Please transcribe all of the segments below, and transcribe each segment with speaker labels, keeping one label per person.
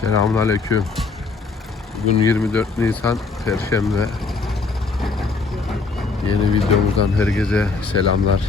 Speaker 1: Selamünaleyküm. Bugün 24 Nisan Perşembe. Yeni videomuzdan herkese selamlar.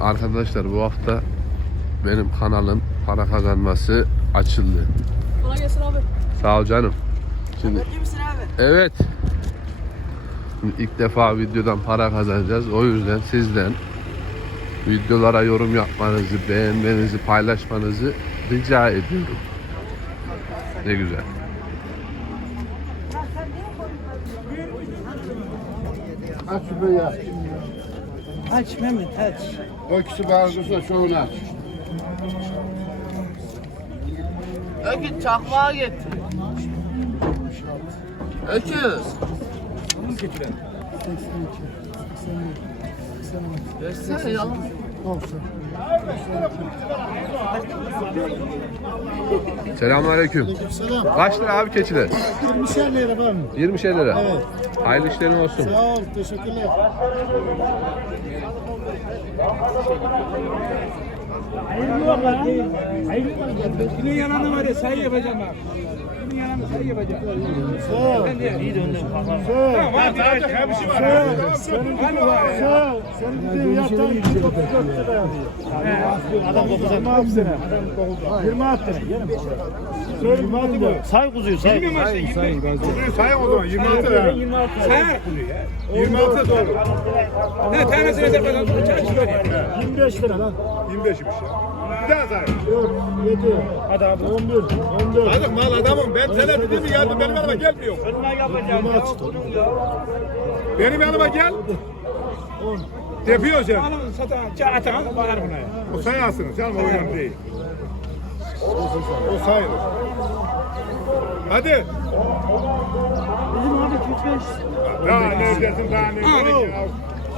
Speaker 1: Arkadaşlar bu hafta benim kanalın para kazanması açıldı.
Speaker 2: Kolay gelsin abi.
Speaker 1: Sağ ol canım. Şimdi
Speaker 2: İyi misin abi?
Speaker 1: evet. Şimdi ilk defa videodan para kazanacağız. O yüzden sizden videolara yorum yapmanızı, beğenmenizi, paylaşmanızı rica ediyorum. Ne güzel.
Speaker 3: Aç şurayı aç.
Speaker 2: Aç Mehmet aç.
Speaker 3: O ikisi bağırırsa şunu aç.
Speaker 2: Öküz çakmağa getir. Öküz. Versene yalan.
Speaker 1: Selamünaleyküm.
Speaker 3: Selam.
Speaker 1: Kaç lira abi keçiler?
Speaker 3: 20 lira var mı?
Speaker 1: 20 şey lira.
Speaker 3: Evet.
Speaker 1: Hayırlı işlerin olsun.
Speaker 3: Sağ ol, teşekkürler.
Speaker 4: Bunun yanına var ya sayı yapacağım bak.
Speaker 3: İyi döndüm.
Speaker 4: Var diyecek her bir şey var.
Speaker 3: Senin gibi ol. Senin gibi yatan 234 lira yapıyor. Adam 96 lira. 26 lira. Söyle 26 lira. Say kuzuyu say.
Speaker 4: Bilmiyorum işte 25.
Speaker 3: Say o zaman 26 lira.
Speaker 4: Sayar kuruyor ya. 26 doğru. Ne tanesine çalışıyor ya.
Speaker 3: 25 lira lan.
Speaker 5: 25'miş ya. Bir daha say.
Speaker 3: 4, 7, Hadi abi. 11, 14.
Speaker 5: Hadi mal adamım ben sana dedim mi geldim benim yanıma gelmiyor.
Speaker 3: 26 çıktı.
Speaker 5: Benim yanıma gel. Yapıyor sen.
Speaker 4: Alın satan, atan bakar buna ya.
Speaker 5: O sayarsınız canım o önemli değil. O sayılır. Hadi. Daha ne ödersin daha ne ödersin ya.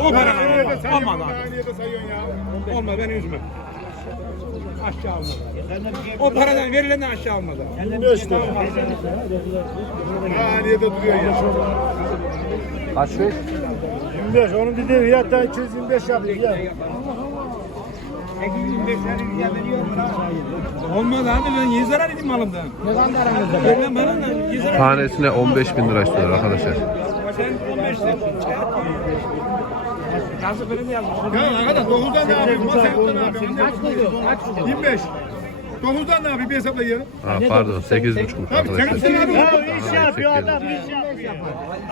Speaker 4: O
Speaker 5: Daha
Speaker 4: para
Speaker 5: ne ödersin sayıyorsun
Speaker 4: olmadı
Speaker 5: daha
Speaker 4: abi.
Speaker 5: niye de sayıyorsun ya.
Speaker 4: Olmadı beni üzme. Aşağı almadı. O paradan verilenden aşağı almadı.
Speaker 3: 25 lira.
Speaker 5: Daha niye de duruyor ya.
Speaker 1: Kaç şey?
Speaker 3: 25. Onun dediği fiyattan 225 yapıyor. Ya.
Speaker 4: Olmadı abi ben 100 zarar edeyim malımdan. Verilen malımdan 100 zarar
Speaker 1: Tanesine 15 bin lira istiyorlar arkadaşlar.
Speaker 4: Sen 15 lira. Yazık beni de yazmış.
Speaker 5: Ya arkadaş 9'dan ne yapayım? Sayıktan ne yapayım? Kaç koyuyor? Kaç koyuyor? 25. 9'dan ne yapayım? Bir hesapla yiyelim.
Speaker 1: Ha, pardon 8,5'muş
Speaker 5: Tabii
Speaker 1: arkadaşlar.
Speaker 5: 8 abi.
Speaker 3: Ya iş yapıyor adam iş yapıyor.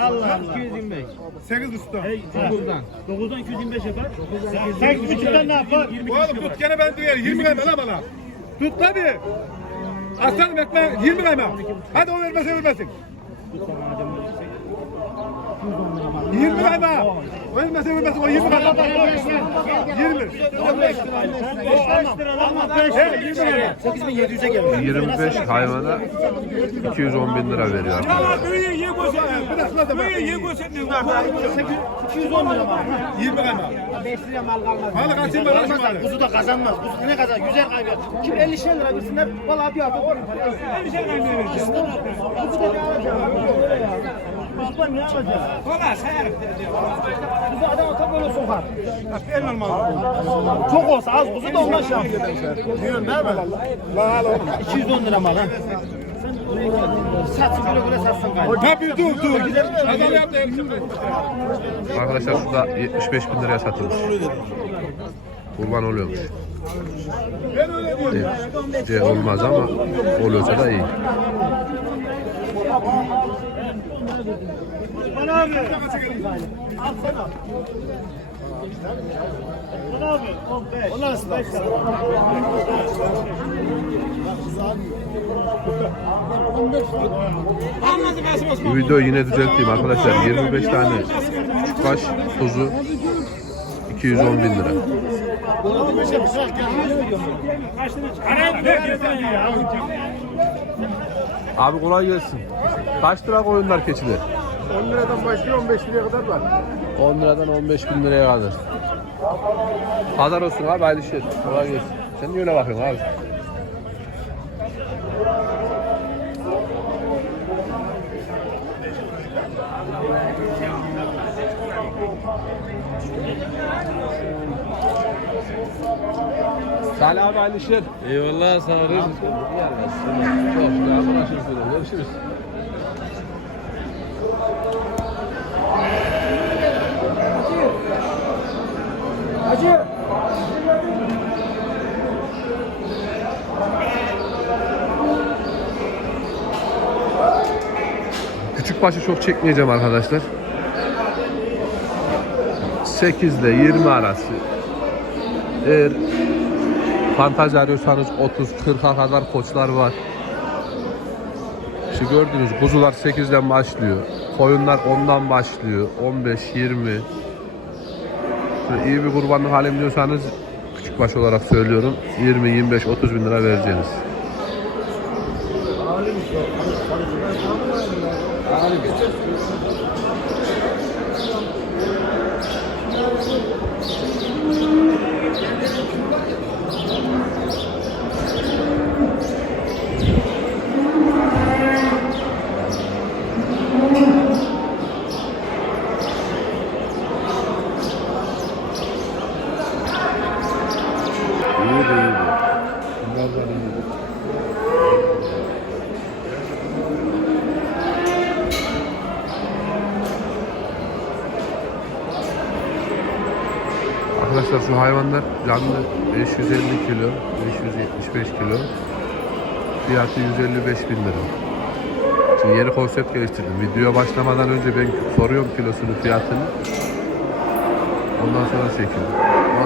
Speaker 3: Allah Allah.
Speaker 5: 8 usta.
Speaker 3: 9'dan 225 yapar. 8,5'dan ne yapar?
Speaker 5: Oğlum tut gene ben diyor 20 kayma lan bana. Tut tabi. Aslanım ekme 20 kayma. Hadi o vermese vermesin. 20 kayma. O vermese vermesin o 20 kayma. 20.
Speaker 3: 8700'e gelmiş.
Speaker 1: 25 hayvana 210 bin lira veriyor.
Speaker 4: Ama büyüğü yiye göstermiyor.
Speaker 5: Bir dakika da
Speaker 4: Büyüğü yiye göstermiyor.
Speaker 3: 210 lira var.
Speaker 5: 20 kayma.
Speaker 3: 5 lira mal kalmaz.
Speaker 5: Kaçayım ben açma malı.
Speaker 3: Kuzu da kazanmaz. Kuzu ne kadar güzel kaybeder. Kim 50 şey lira versinler. Valla bir hafta durun.
Speaker 4: Bir şey kaymıyor.
Speaker 3: Kuzu da ne alacak? Kuzu ne adam böyle sokar.
Speaker 4: Almalı.
Speaker 3: Çok olsa az kuzu da ondan şey yapıyor.
Speaker 5: Diyorsun değil mi? Lan al oğlum.
Speaker 3: 210 lira mal ha. Satsın güle güle satsın galiba.
Speaker 5: Tabii dur dur. Adam yaptı.
Speaker 1: Arkadaşlar şu da 75 bin liraya satılmış. Kurban oluyormuş.
Speaker 5: Ben öyle diyorum.
Speaker 1: C olmaz ama oluyorsa da iyi.
Speaker 4: Osman.
Speaker 1: Bu videoyu yine düzelteyim arkadaşlar. 25 tane küçük baş kuzu 210 bin lira. Abi kolay gelsin. Kaç lira koyunlar keçiler?
Speaker 5: 10 liradan başlıyor 15 liraya kadar var.
Speaker 1: 10 liradan 15 bin liraya kadar. Pazar olsun abi hayırlı işler. Kolay gelsin. Sen niye öyle bakıyorsun abi? Salih abi aynı işler.
Speaker 4: Eyvallah sağ olun.
Speaker 1: Görüşürüz. Küçük başı çok çekmeyeceğim arkadaşlar. 8 ile 20 arası. Eğer fantazi arıyorsanız 30-40'a kadar koçlar var. Şu gördüğünüz kuzular 8'den başlıyor. Koyunlar 10'dan başlıyor. 15, 20. Şöyle iyi bir kurbanlık halim diyorsanız küçük baş olarak söylüyorum. 20, 25, 30 bin lira vereceğiniz. İyi Arkadaşlar şu hayvanlar canlı 550 kilo, 575 kilo. Fiyatı 155 bin lira. Şimdi yeni konsept geliştirdim. Videoya başlamadan önce ben soruyorum kilosunu fiyatını. Ondan sonra çekiyorum.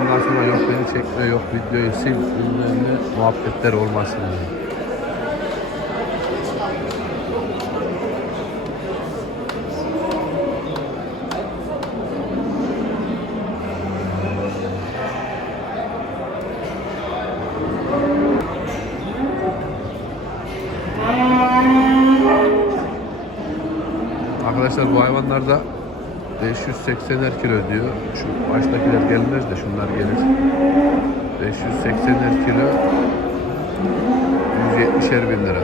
Speaker 1: Ondan sonra yok beni çekme, yok videoyu sil, bilmem ne muhabbetler olmasın diye. Arkadaşlar bu hayvanlarda 580'er kilo diyor. Şu baştakiler gelmez de şunlar gelir. 580'er kilo 170'er bin lira.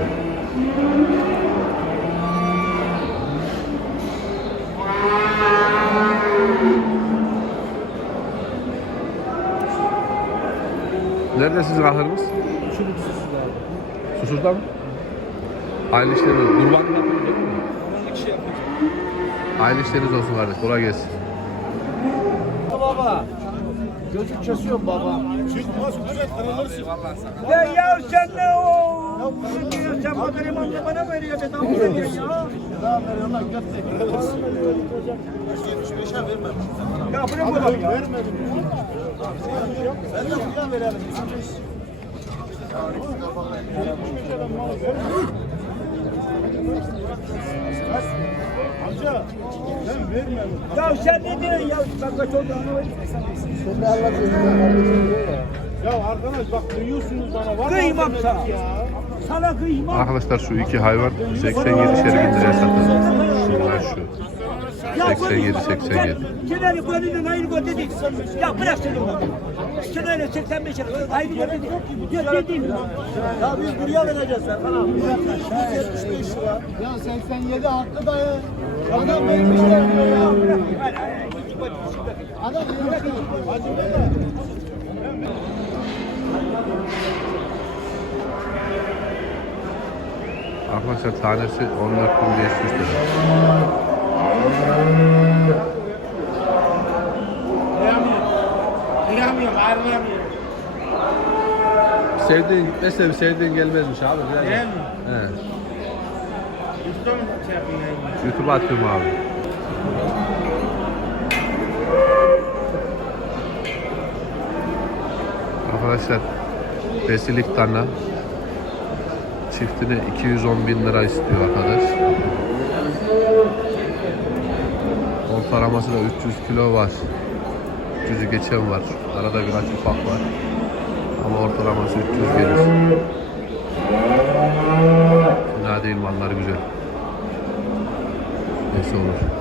Speaker 1: Nerede sizin ahırınız? Susuzda mı? Aynı işleriniz. Kurban yapıyorsunuz değil mi? Aynı işleriniz olsun kardeş. Kolay gelsin.
Speaker 2: Baba. Gözü kesiyor baba.
Speaker 3: Ya ya sen ne o? Ya bu şimdi sen bu benim amca bana veriyor be tamam veriyorsun ya. Ya bırak bu bak ya. Vermedim. Ben de buraya verelim. Amca ben. Ya sen ne diyorsun ya? Ben kaç oldu Ya arkadaş bak kıyıyorsunuz bana. Var Kıymam sana. Sana kıymam.
Speaker 1: Arkadaşlar şu iki hayvan 87 şer bin liraya satıldı. Şunlar şu. 87 87.
Speaker 3: Kenarı gönlünden ayrı gol dedik. Ya bırak seni onu. Kenarı 85 lira. Ayrı gol dedik. Ya dedim. Ya biz buraya vereceğiz sen bana. 175 lira.
Speaker 6: Ya 87 haklı dayı. Adam vermiş diyor ya. Adam vermiş. Acı be.
Speaker 1: Arkadaşlar tanesi 14.500 lira.
Speaker 3: Kıyamıyorum, ayrılamıyorum.
Speaker 1: Sevdiğin bir sevdiğin gelmezmiş abi.
Speaker 3: Değil mi?
Speaker 1: He. YouTube'a atıyorum abi. Arkadaşlar besilik tane çiftine 210 bin lira istiyor arkadaş. Ortalaması da 300 kilo var. 300'ü geçen var. Arada birkaç ufak var. Ama ortalaması 300 gelir. Fena değil mallar güzel. Neyse olur.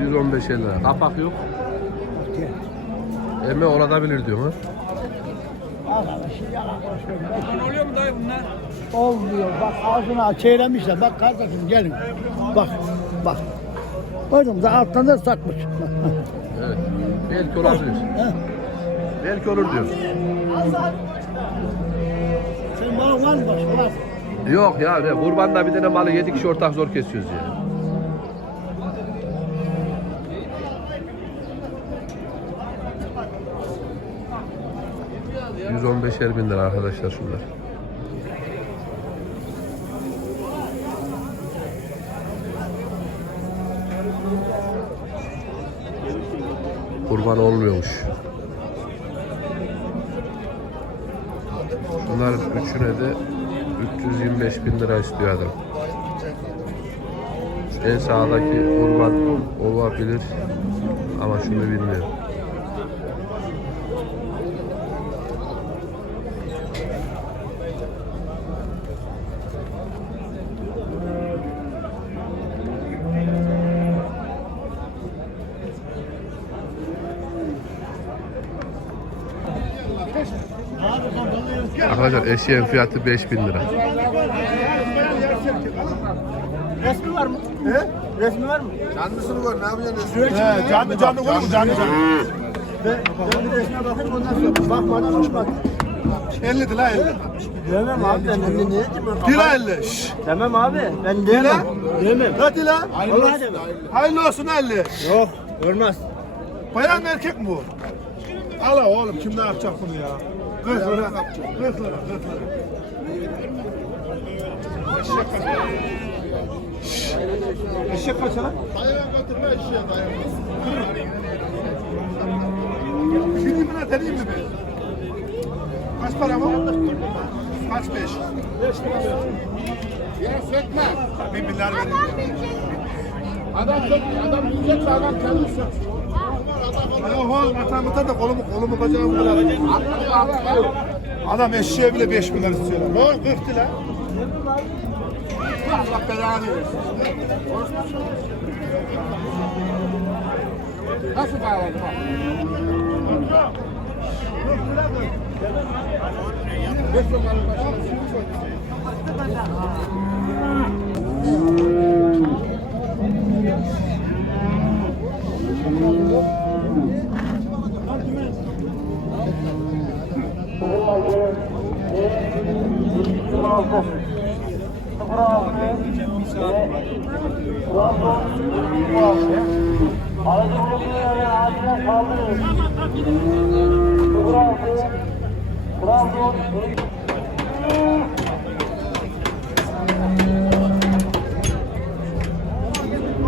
Speaker 1: 115 lira. Kapak yok. Eme olabilir diyor ha.
Speaker 4: Oluyor mu dayı bunlar?
Speaker 6: Olmuyor. Bak ağzını çeyremişler. Bak kardeşim gelin. Bak. Bak. Gördün mü? Alttan da satmış.
Speaker 1: Evet. Belki olabilir.
Speaker 6: He.
Speaker 1: Belki olur diyor.
Speaker 6: Sen bana var mı var?
Speaker 1: Yok ya ne kurbanda bir tane malı 7 kişi ortak zor kesiyoruz ya. ...115'er bin lira arkadaşlar şunlar. Kurban olmuyormuş. Bunların üçüne de 325 bin lira istiyor adam. En sağdaki kurban olabilir ama şunu bilmiyorum. Arkadaşlar eşeğin fiyatı 5000 lira.
Speaker 3: Resmi var mı? He? Resmi var mı?
Speaker 2: Canlısını var ne yapacaksın?
Speaker 3: He, canlı canlı olur mu? Canlı canlı. Ben, bir resme bakayım ondan sonra. Bakmadım uçmadı.
Speaker 5: 50 lira 50.
Speaker 6: Demem abi ben elini niye
Speaker 5: Dila 50. Şşş.
Speaker 6: Demem abi. Ben demem. Demem.
Speaker 5: Hadi lan.
Speaker 6: Vallahi demem.
Speaker 5: Hayırlı olsun 50.
Speaker 3: Yok, olmaz.
Speaker 5: Bayan erkek mi bu? Ala oğlum kim ne yapacak bunu ya? 40 lira. 40 lira. 40 lira. Eşek kaç? Şşş. Eşek kaç lan? Şimdi buna deneyim mi bir? Kaç para bu? Kaç beş? Beş lira. Ya sökme. Bir milyar vereyim. Adam sökmüyor. Adam yiyecekse adam kendi söksün. Yok oğlum atamıta da kolumu kolumu bacağımı kadar. Adam eşeğe bile 5 milyar istiyorlar. Ne oldu 40 lira? Allah belanı versin. Nasıl bağladın bak?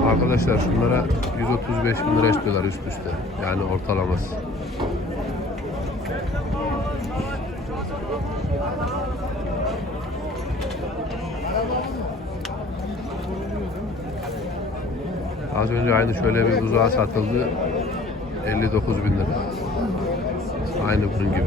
Speaker 1: Arkadaşlar şunlara 135 bin lira istiyorlar üst üste. Yani ortalaması. Az önce aynı şöyle bir uzağa satıldı. 59 bin lira. Aynı bunun gibi.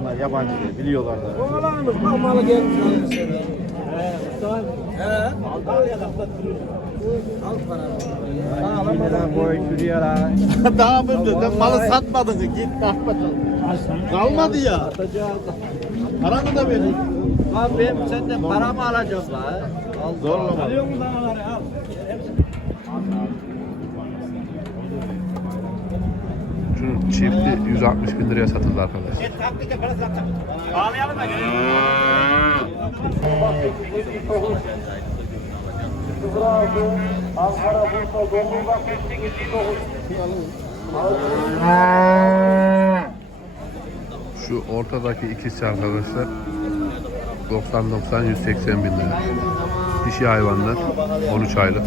Speaker 3: Onlar yabancı değil, biliyorlar da.
Speaker 6: Oğlanımız bakmalı gelmiş.
Speaker 3: Daha mı Sen malı satmadın ki git bak bakalım. Kalmadı ya. Paranı da verin.
Speaker 6: Abi benim senden para mı alacağım la?
Speaker 3: Zorlama.
Speaker 1: Şunun çifti 160 bin liraya satıldı arkadaşlar. Şu ortadaki ikisi arkadaşlar 90-90 180 bin lira. Dişi hayvanlar 13 aylık.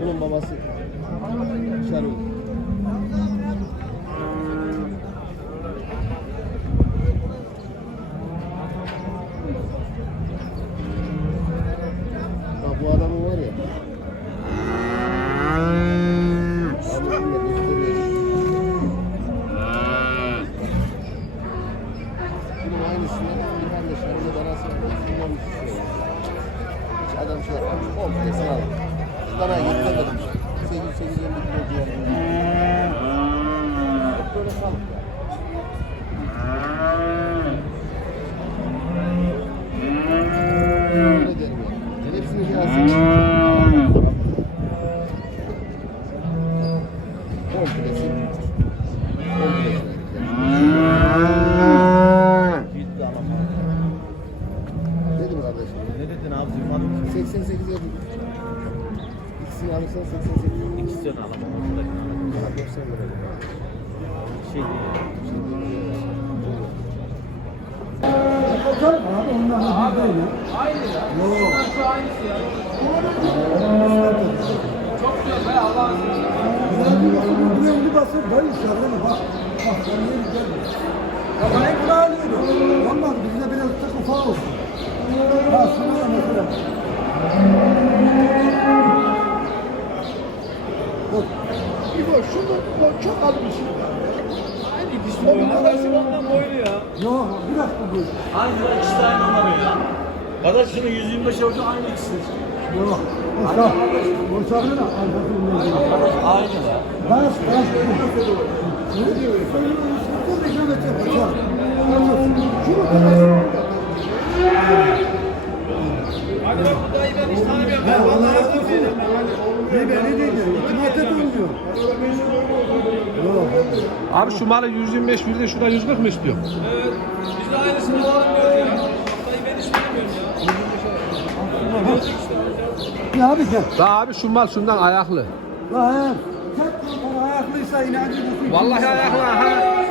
Speaker 6: Bunun babası
Speaker 2: Dışarı. Bak bu adamın var ya. Allah'ım ya gösteriyor. Bunun aynısını bir kardeş yanında danası var. Bundan bir şey var. Hiç adam şey yapmamış. Komple sağlam. Dana yetmedim. 8 8 50 kilo civarında. Hep böyle sağlık ya. Öyle derim yani. Hepsini bir alsın. Komplesi. Komplesi. Dedim kardeşim.
Speaker 7: Ne dedin abi duymadım.
Speaker 2: 88 yapayım. İkisini alırsan 88.
Speaker 7: İkisini alamam.
Speaker 2: Bana 90 lira.
Speaker 7: Şey değil.
Speaker 6: Bir basın dayı sarılma bak. Bak sen ne güzel. Ya ben ikna ediyorum. Olmaz bizde biraz tık ufak olsun. Ha şunu da mesela. Bak. İbo şunu bak, çok almış. Onun parası
Speaker 7: ondan boylu ya.
Speaker 6: Yok bırak bu bu.
Speaker 7: Aynı ikisi de aynı ondan ya. Kardeş şunu 125 oldu aynı ikisi.
Speaker 6: Yok. O sağ. O sağ da arkasında.
Speaker 7: Aynı.
Speaker 6: Bas bas. Ne diyor? Bu bir kilometre yapacak. Şunu kadar.
Speaker 4: Hadi bak bu dayı ben hiç tanımıyorum. Ben vallahi yazdım seni.
Speaker 6: Ne ben ne diyeceğim? İtimate dönmüyor. Yok.
Speaker 1: Abi şu malı 125 bir de şurada 140 mı istiyor?
Speaker 4: Evet. Biz de aynısını alalım diyoruz ya. Dayı ben hiç tanımıyorum ya. Gördük
Speaker 6: Ya abi sen.
Speaker 1: Daha abi şu mal şundan ayaklı.
Speaker 6: La he. Sen sana ayaklıysa inancı nasıl?
Speaker 1: Vallahi ayaklı ha.
Speaker 6: Gel.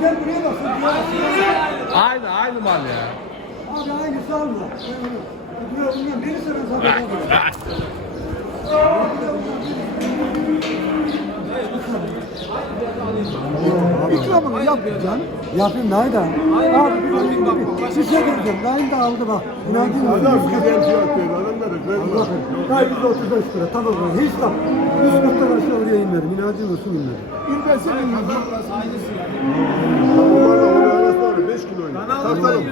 Speaker 6: Gel, gel.
Speaker 1: Aynı aynı mal ya.
Speaker 6: Abi aynısı alma. Buraya bundan beni seven zaten. İkramını yapmayacaksın. Yapayım Nayda. Abi bir bak. Şişe vereceğim. Dayım da aldı bak. İnancın Adam güzel fiyat veriyor. Adamlar Daha 135 lira. Tamam ben. Hiç bak. Üst kattan aşağı oraya inmedim. İnancın olsun inmedim. İnmesin inmedim.
Speaker 8: Bu malı onun arasında var 5 kilo oynar. Tartalım.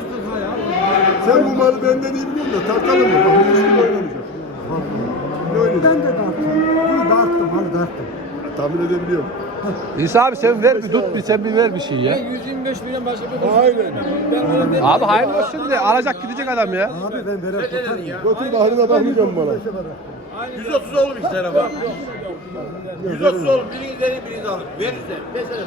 Speaker 8: Sen bu malı benden iyi biliyorsun da tartalım ya. Bak 5 kilo oynamayacak. Ne oynayacak?
Speaker 6: Ben de dağıttım. Bunu dağıttım. Hadi dağıttım.
Speaker 8: Tahmin edebiliyorum.
Speaker 1: İsa abi sen ver bir tut bir sen bir ver bir şey ya.
Speaker 4: 125 milyon başka bir
Speaker 8: Aynen.
Speaker 4: Ben onu dedim.
Speaker 1: Abi hayırlı olsun de alacak gidecek adam ya.
Speaker 6: Abi ben verem tutarım.
Speaker 8: Götür baharına bakmayacağım bana.
Speaker 7: 130 oğlum iki tane bak. 130 oğlum biriniz verin biriniz alın. Verirse. Mesela.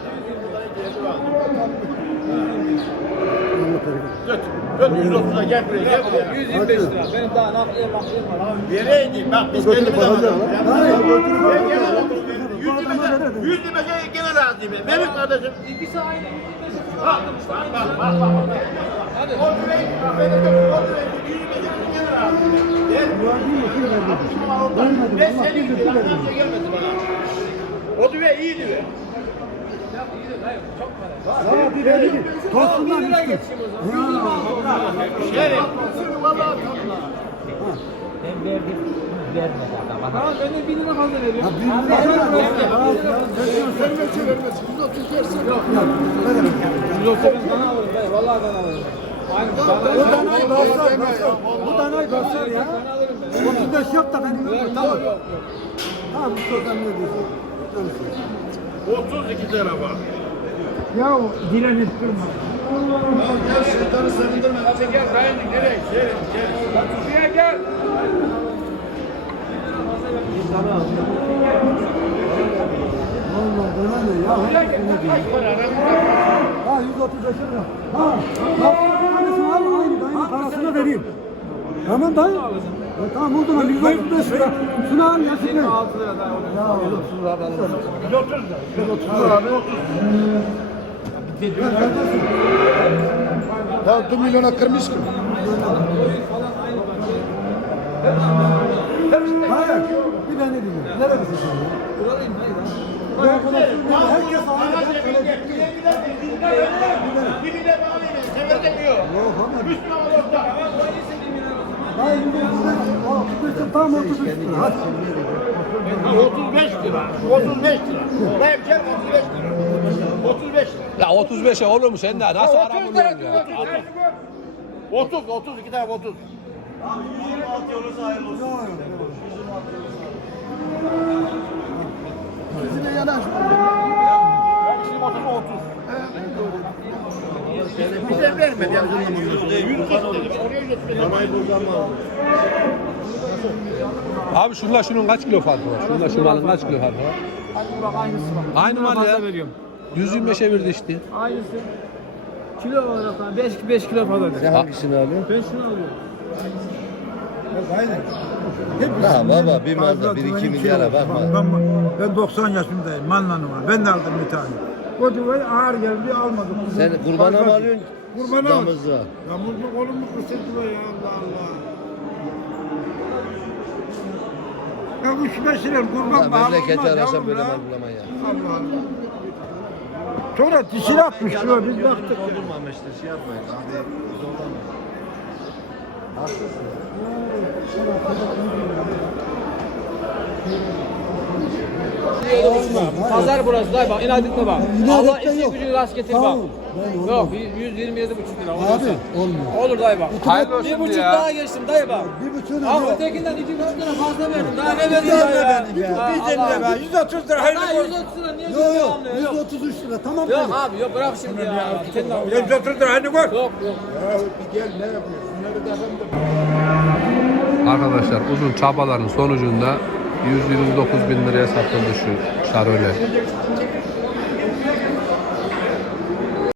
Speaker 7: Götür. Götür 130'a gel buraya gel buraya.
Speaker 4: 125 lira. Benim daha nakliye nakliye var.
Speaker 7: Vereydim bak biz kendimiz
Speaker 8: bakacağım
Speaker 7: alalım.
Speaker 8: götür
Speaker 7: Ben gene
Speaker 8: bakacağım.
Speaker 7: alalım. 125'e 125'e gene ben. Benim kardeşim.
Speaker 4: İkisi aynı.
Speaker 7: Bak bak bak bak bak. bak.
Speaker 4: Hadi.
Speaker 7: O direği bak benim de o direği 125'e gene razıyım. Ben senin gibi kimse gelmedi bana. O düve iyi düve.
Speaker 6: Ya bir bir tosundan üstü.
Speaker 7: Şerif.
Speaker 4: Tamam ben de 1 lira fazla veriyorum.
Speaker 6: Ya bir lira ver.
Speaker 2: Vermezse vermez. 130 versin.
Speaker 4: Yoksa ben sana alırım. Ben vallahi ben alırım. Aynı
Speaker 6: Bu
Speaker 4: bana
Speaker 6: danayı basar, basar. Bu danayı basar ya. 35 yap da benim ömrüm tamam. Tamam bu sözden ne diyorsun?
Speaker 7: 32 lira var.
Speaker 6: Ya direnip durma.
Speaker 2: Gel şeytanı sevindirme.
Speaker 7: Hadi gel dayanın nereye? Şerif gel.
Speaker 4: Buraya gel.
Speaker 6: Vallahi bana ne ya? Ne diyorsun? Ha 135 lira. Ha. Bak aynı parasını vereyim. Tamam dayı. Ya, tamam oldu lan 135 lira. Şunu al ya şimdi.
Speaker 4: 6 lira daha olur.
Speaker 6: Ya oğlum.
Speaker 7: 130 lira. 130 lira.
Speaker 2: Ya 1 milyona kırmış ki.
Speaker 6: Hayır. Bir beni dinle. Nerelisin sen ya?
Speaker 4: Buralıyım hayır.
Speaker 6: Bu arkadaşım ne? Herkes aynı. Ben öyle
Speaker 7: Dibine bağlayın. Sefer demiyor.
Speaker 6: Yok ama.
Speaker 7: Müslüman olur da.
Speaker 6: Hayır, bir de da tam 33 lira. Hadi.
Speaker 7: Ha, 35 lira. 35 lira. Ben gel 35 lira. 35 lira.
Speaker 1: Ya 35'e olur mu sen de? Nasıl ara buluyorsun ya?
Speaker 7: 30, 30, iki tane 30.
Speaker 6: Sizine yanaş.
Speaker 7: Şimdi 30, 30. Bize vermedi yani zamanında. 140 dedi. Oraya götürdüm.
Speaker 1: Abi şunla şunun kaç kilo farkı var? Şunla şu malın kaç kilo farkı var?
Speaker 4: Hadi bak aynısı bak.
Speaker 1: Aynı mal ya.
Speaker 4: Veriyorum.
Speaker 1: 125'e verdi işte.
Speaker 4: Aynısı. Kilo olarak da 5 5 kilo fazla.
Speaker 2: Sen hangisini alıyorsun?
Speaker 4: Ben şunu alıyorum.
Speaker 2: Ha baba bir malda 1-2 milyara bakma.
Speaker 5: Ben, ben 90 yaşındayım. Manlanım var. Ben de aldım bir tane. O duvarı ağır geldi almadım.
Speaker 2: Sen kurbana mı alıyorsun?
Speaker 5: Kurbana mı?
Speaker 2: Damızlığa.
Speaker 5: Ya muzlu kolum kısırdılar ya Allah Allah. Ya bu şu meşilen kurban bağlı
Speaker 2: memleketi
Speaker 5: yavrum
Speaker 2: böyle
Speaker 5: ya.
Speaker 2: mal bulamaya.
Speaker 5: Allah Allah. Sonra dişini atmış şuna biz baktık. ya.
Speaker 2: Doldurmamıştır şey yapmayın. Hadi zorlamayın.
Speaker 4: Pazar burası dayı bak inat etme bak.
Speaker 6: İnat
Speaker 4: Allah
Speaker 6: etme yok.
Speaker 4: gücünü rast getir bak.
Speaker 6: Tamam, ben olmaz.
Speaker 4: Yok 127 buçuk lira.
Speaker 6: Abi olmuyor.
Speaker 4: Olur dayı bak.
Speaker 1: Hayırlı olsun
Speaker 4: Bir buçuk
Speaker 1: ya.
Speaker 4: daha geçtim dayı bak.
Speaker 6: Bir buçuğunu
Speaker 4: Ama
Speaker 6: yok.
Speaker 4: ötekinden iki buçuk lira fazla verdim. Daha ne verdim dayı ya? Ha, Allah.
Speaker 5: 130 lira
Speaker 4: Daha 130 lira niye
Speaker 6: Yok yok.
Speaker 4: yok? Yok.
Speaker 6: 133 lira. Tamam
Speaker 4: Yok
Speaker 6: mı?
Speaker 4: abi yok bırak şimdi ya. Kendine bak.
Speaker 5: 130 lira hani koy.
Speaker 4: Yok yok.
Speaker 1: Arkadaşlar uzun çabaların sonucunda 129 bin liraya satıldı şu şaröle.